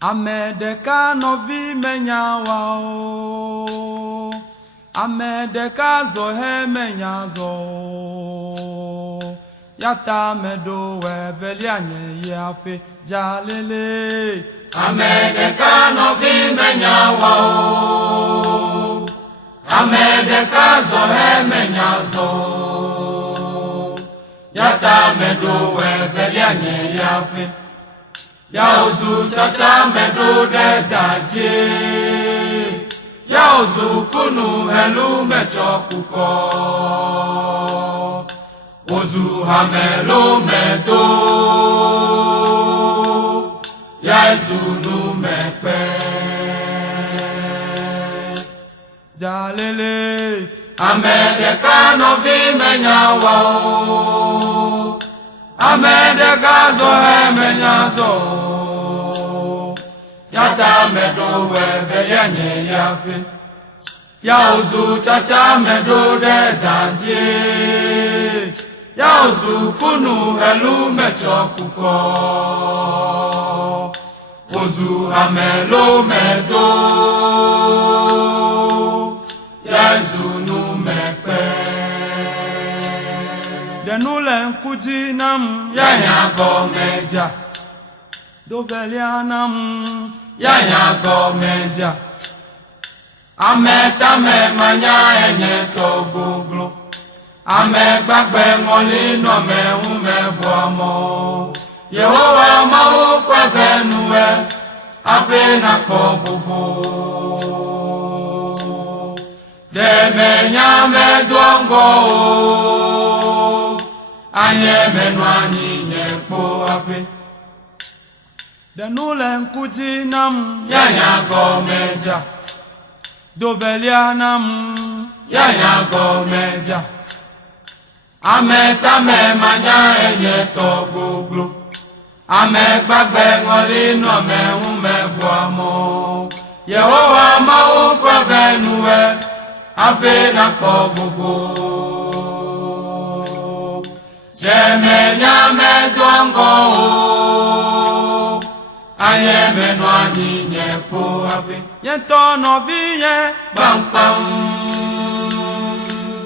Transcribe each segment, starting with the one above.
Amedeka novi menyawa o. Amedeka zohe menyazo. Yata medo wevelianye yape jalele. Amedeka novi menyawa o. Amedeka zohe menyazo. Yata medo wevelianye yape. Yaozu chacha medo de daje. Yaozu kunu helu mechokuko. Ozu hamelo medo. Yaezu nu mepe. Jalele. Amedeka novi menyawa o. Amedeka zohe menyazo. Yata medo wevelianye yape. Yaozu chacha medo de daje. Yaozu kunu helu mechokuko. Ozu hamelo medo. Yaezu nu mepe. Denule nkujinam Yanya gomeja. dovelianam. Yanya gomeja. Ameta me manya enye toguglo. Ame gbagbe ngoli no me ume vuamo. Yehowa mawu kwevenue. Ape na kofufu. De me nyame duongo. Anye menu anyinye po ape. Denule nkujinam Yanya gomeja. dovelianam. Yanya gomeja. Ameta me manya enye toguglo. Ame gbagbe ngoli no me ume vuamo. Yehowa mawu kwevenue. Ape na kofufu. Jeme nyame duongo. Anye menu anyinye po ape. Yento noviye. Bam bam.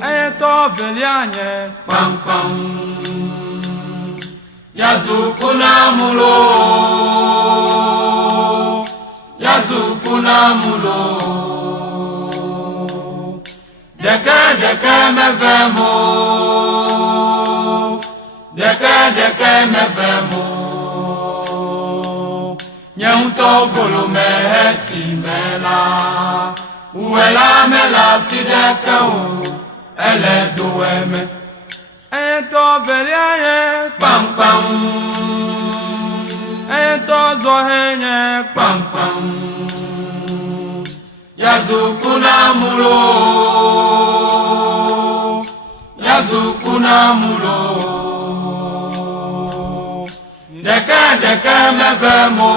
Eyeto velianye. Bam bam. Yazukuna mulo. Yazukuna mulo. Deke deke mevemo. Deke deke mevemo. Nyeuto golo mehesi mela. Uela mela fideke o. Ele doeme. Eyeto velianye. Pam pam. Eyeto zohenye. Pam pam. Yazukuna mulo. Yazukuna mulo. Deke deke mevemo.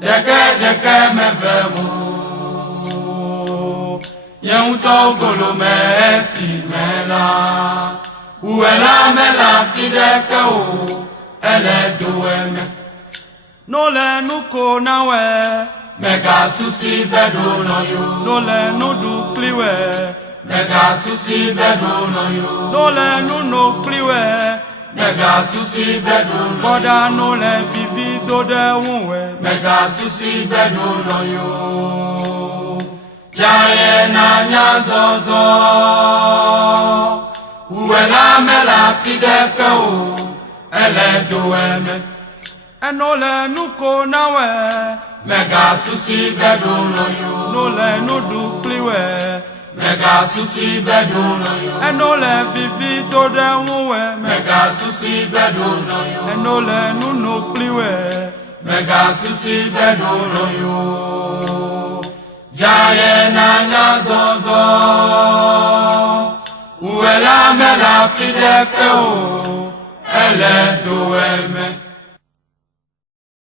Deke deke mevemo. Yeuto golo mehesi mela. Uela mela fideke o. Ele doeme. Nole nuko nawe. Mega susi bedo no yo. Nole nudu kliwe. Mega susi bedo no yo. Nole nuno kliwe. Mega susi bedo no yo. Boda nole vivi dode unwe. Mega susi bedo no yo. Jaye na nyazozo. Uwela mela fideke o. Ele doeme. Enole nuko nawe. Mega susi bedo no yo. Nole nudu kliwe. Mega susi bedo no yo. Enole vivi dode unwe. Mega susi bedo no yo. Enole nuno kliwe. Mega susi bedo no yo. Jaye na nyazozo. Uwela mela fideke o. Ele doeme.